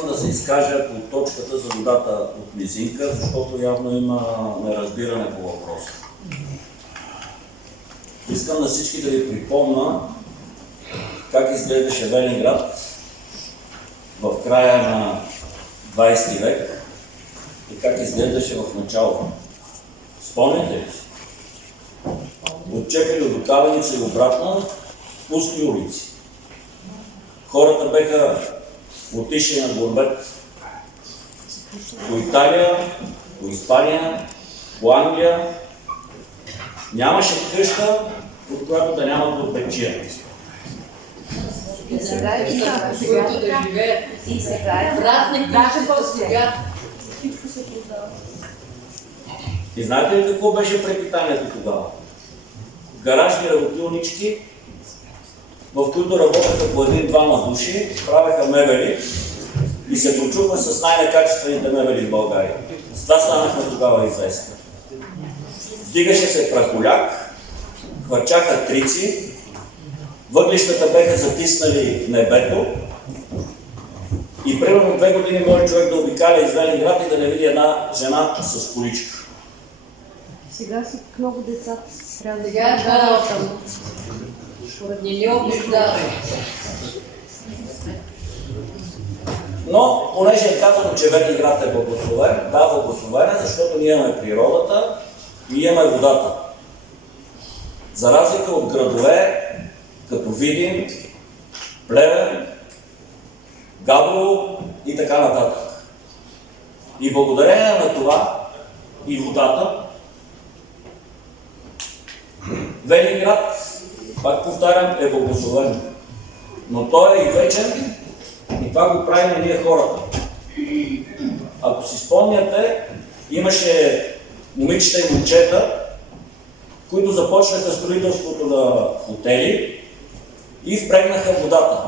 искам да се изкажа по точката за водата от Мизинка, защото явно има неразбиране по въпроса. Искам на всички да ви припомня как изглеждаше Велинград в края на 20 век и как изглеждаше в началото. Спомняте ли си? От Чепели до Кавеница и обратно пусти улици. Хората беха отишли на горбет по Италия, по Испания, по Англия. Нямаше къща, от която да няма горбетчия. И сега е така, които да живеят. И сега е празник, даже по-сега. Всичко се продава. И знаете ли какво беше препитанието тогава? Гаражни работилнички, в които работеха по един-двама души, правеха мебели и се почухме с най-некачествените мебели в България. С това станахме тогава известни. Вдигаше се прахоляк, хвърчаха трици, въглищата беха затиснали небето и примерно 2 години може човек да обикаля из Велинград и да не види една жена с количка. Сега си много деца трябва да Сега да там. Не ни обиждавай. Но, понеже е казано, че Велинград е благословен, да, благословен е, защото ние имаме природата и имаме водата. За разлика от градове, като Видин, Плевен, Габрово и така нататък. И благодарение на това и водата, Велинград, пак повтарям, е благословен. Но той е и вечен и това го правим ние хората. Ако си спомняте, имаше момичета и момчета, които започнаха строителството на хотели и впрегнаха водата.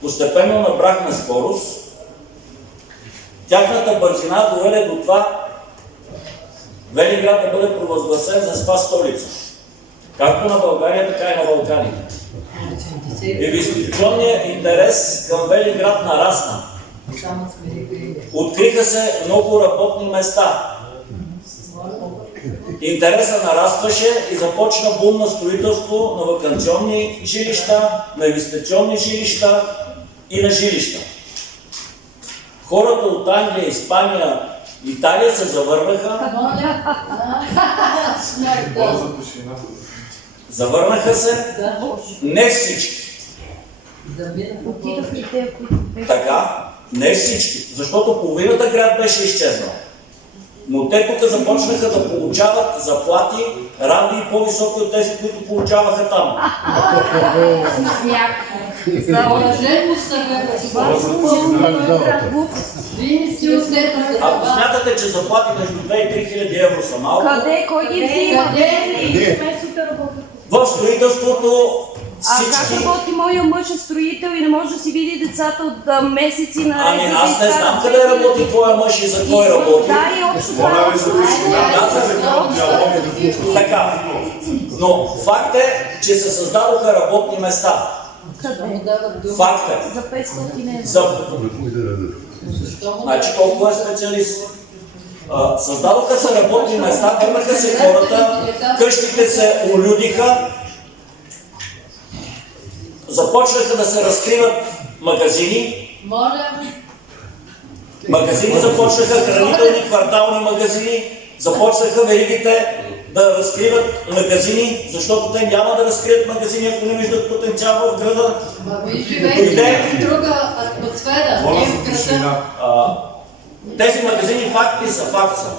Постепенно набрахме скорост. Тяхната бързина доведе до това Велинград да бъде провъзгласен за спа столица. Както на България, така и на Балканите. Инвестиционният интерес към Велинград нарасна. Откриха се много работни места. Интересът нарастваше и започна бум на строителство на ваканционни жилища, на инвестиционни жилища и на жилища. Хората от Англия, Испания, Италия се завърнаха. Завърнаха се не всички. Отидаха и те, които бяха. Така, не всички, защото половината град беше изчезнал. Но те тук започнаха да получават заплати равни и по-високи от тези, които получаваха там. Съоръжено са Ако смятате, че заплати между 2 и 3 хиляди евро са малко, Къде? Кой ги взима? в строителството А как всички... работи моя мъж е строител и не може да си види децата от месеци наред? Ами аз не знам къде работи твоя мъж и за кой работи. Да, и общо това. Така, но факт е, че се създадоха работни места. Къде? Факт е. За 500 евро. За... Значи толкова е специалист. Създадоха се работни места, върнаха се хората, къщите се улюдиха, започнаха да се разкриват магазини. Магазини започнаха, хранителни, квартални магазини, започнаха веригите да разкриват магазини, защото те няма да разкрият магазини, ако не виждат потенциал в града. Вие живеете в друга атмосфера, не в града. Тези магазини факти са факт са.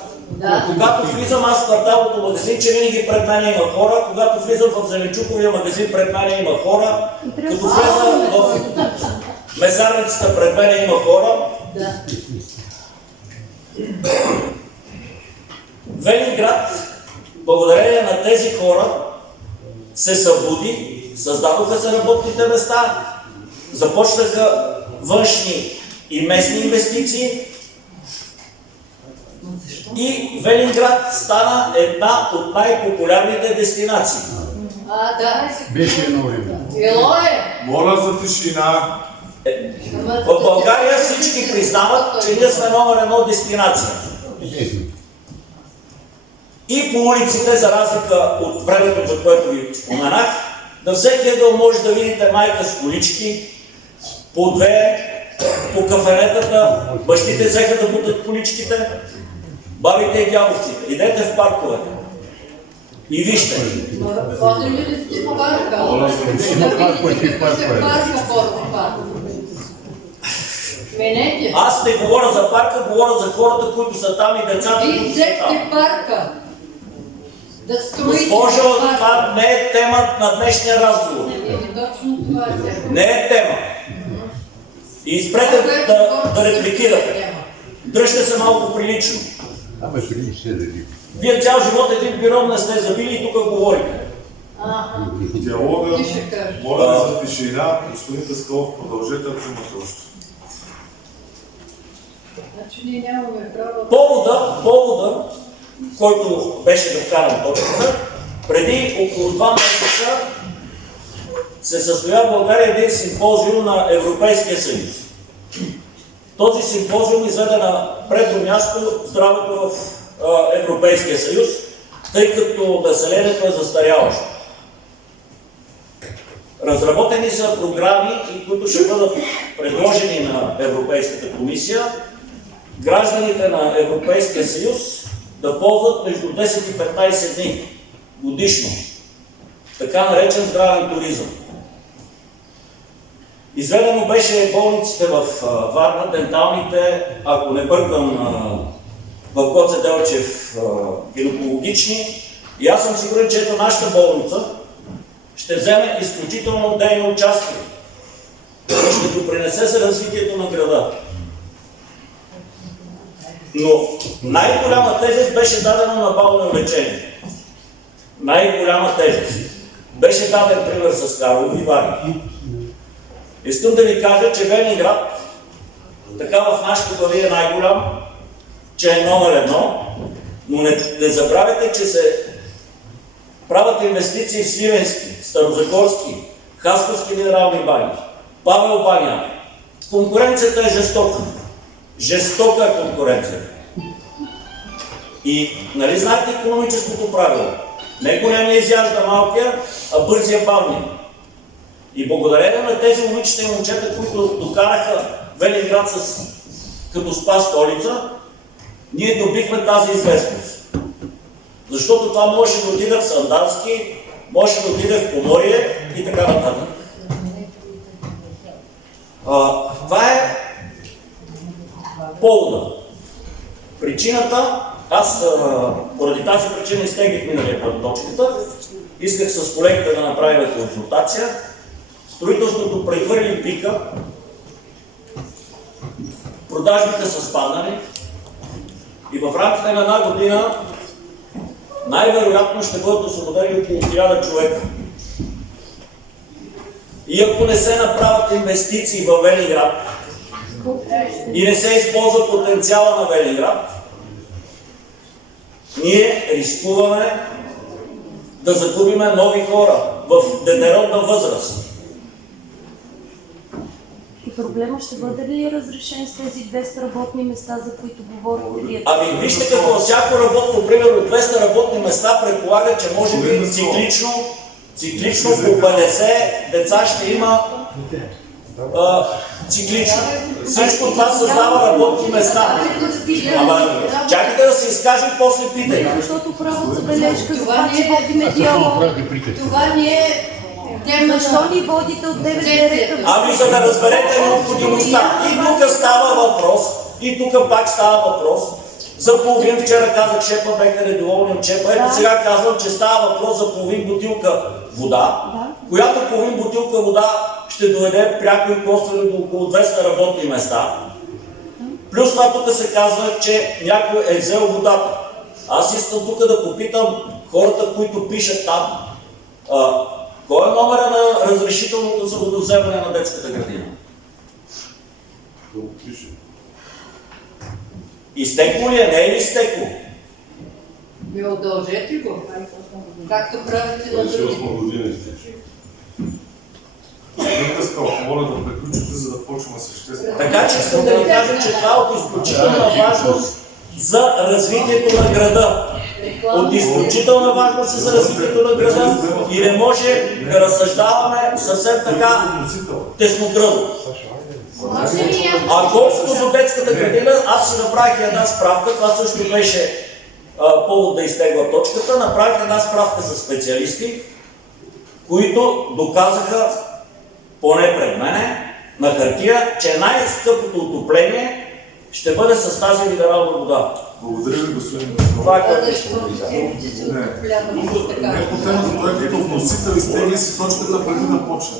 Когато влизам аз в кварталното магазинче, винаги пред мен има хора. Когато влизам в зеленчуковия магазин, пред мен има хора. Като влизам в месарницата, пред мен има хора. Велинград, благодарение на тези хора, се събуди, създадоха се работните места, започнаха външни и местни инвестиции и Велинград стана една от най-популярните дестинации. Да. Беше едно време. Било е. Моля за тишина. В България се признават, че ние сме номер 1 дестинация. И по улиците, за разлика от времето, за което ви споменах, на всеки ъгъл може да видите майка с колички, по две, по кафенетата, бащите взеха да бутат количките, бабите и дядовците. Идете в парковете и вижте. Ходили ли сте по парка? Да видите какво се парка парка. Менете. Аз не говоря за парка, говоря за хората, които са там и децата, Вие които са там. взехте парка. Да строите Госпожо, парка. това не е тема на днешния разговор. Точно това е. Не е тема. И спрете да репликирате. Дръжте се малко прилично. Ама ще се дали. Вие цял живот един пирон не сте забили и тук говорите. Диалога, Ти ще кажеш. моля ви за тишина, господин Даскалов, продължете, ако имате още. Значи ние нямаме право. Повода, който беше да вкарам точката, преди около 2 месеца се състоя в България един симпозиум на Европейския съюз. Този симпозиум изведе на предно място здравето в Европейския съюз, тъй като населението е застаряващо. Разработени са програми, които ще бъдат предложени на Европейската комисия, гражданите на Европейския съюз да ползват между 10 и 15 дни годишно. Така наречен здравен туризъм. Изведено беше болниците в Варна, денталните, ако не бъркам, в Гоце Делчев гинекологични. И аз съм сигурен, че ето нашата болница ще вземе изключително дейно участие и ще допринесе за развитието на града. Но най-голяма тежест беше дадена на болно лечение. Най-голяма тежест. Беше даден пример с Карлови Вари. Искам да ви кажа, че Велинград, така в нашото глави е най-голям, че е номер 1, но не забравяйте, че се правят инвестиции в Сливенски, Старозагорски, Хасковски минерални бани, Павел баня. Конкуренцията е жестока. Жестока е конкуренцията. И нали знаете икономическото правило? Не големия изяжда малкия, а бързия бавния. И благодарение на тези момичета и момчета, които докараха Велинград като спа столица, ние добихме тази известност. Защото това можеше да отиде в Сандански, можеше да отиде в Поморие и така нататък. Това е повода. Причината, аз поради тази причина изтеглих миналия път точката, исках с колегите да направим консултация. Строителството прехвърли пика, продажбите са спаднали и в рамките на една година най-вероятно ще бъдат освободени около 1000 човека. И ако не се направят инвестиции в Велинград и не се използва потенциала на Велинград, ние рискуваме да загубиме нови хора в детеродна възраст. И проблема ще бъде ли разрешен с тези 200 работни места, за които говорите вие? Ами вижте, като всяко работно, примерно 200 работни места предполага, че може би циклично по 50 деца ще има циклично. Всичко това създава работни места. Ама чакайте да се изкажем, после питайте. Защото правото забележка за това, че водиме диалог. Това не е тема. Защо ни водите от 9 директора? Ами за да разберете необходимостта. И тук става въпрос, и тук пак става въпрос. За половин, вчера казах шепа, бехте недоволни от шепа. Ето сега казвам, че става въпрос за половин бутилка вода, която половин бутилка вода ще доведе пряко и косвено до около 200 работни места. Плюс това тук се казва, че някой е взел водата. Аз искам тук да попитам хората, които пишат там, кой е номера на разрешителното за водовземане на детската градина? Изтекло ли е? Не е ли изтекло? Ми удължете го. Както правите на други. Господин Даскалов, моля да приключите, за да започваме съществено. Така че искам да ви кажа, че това е от изключителна важност за развитието на града. От изключителна важност е за развитието на града и не може да разсъждаваме съвсем така тесногръдо. А колкото до детската градина, аз си направих една справка, това също беше повод да изтегла точката, направих една справка с специалисти, които доказаха, поне пред мене, на хартия, че най-скъпото отопление ще бъде с тази минерална вода. Благодаря ви, господин Това е Петров. което Защо се отоплява така? Не по тема за това, като вносител изтегли си точката преди да почне.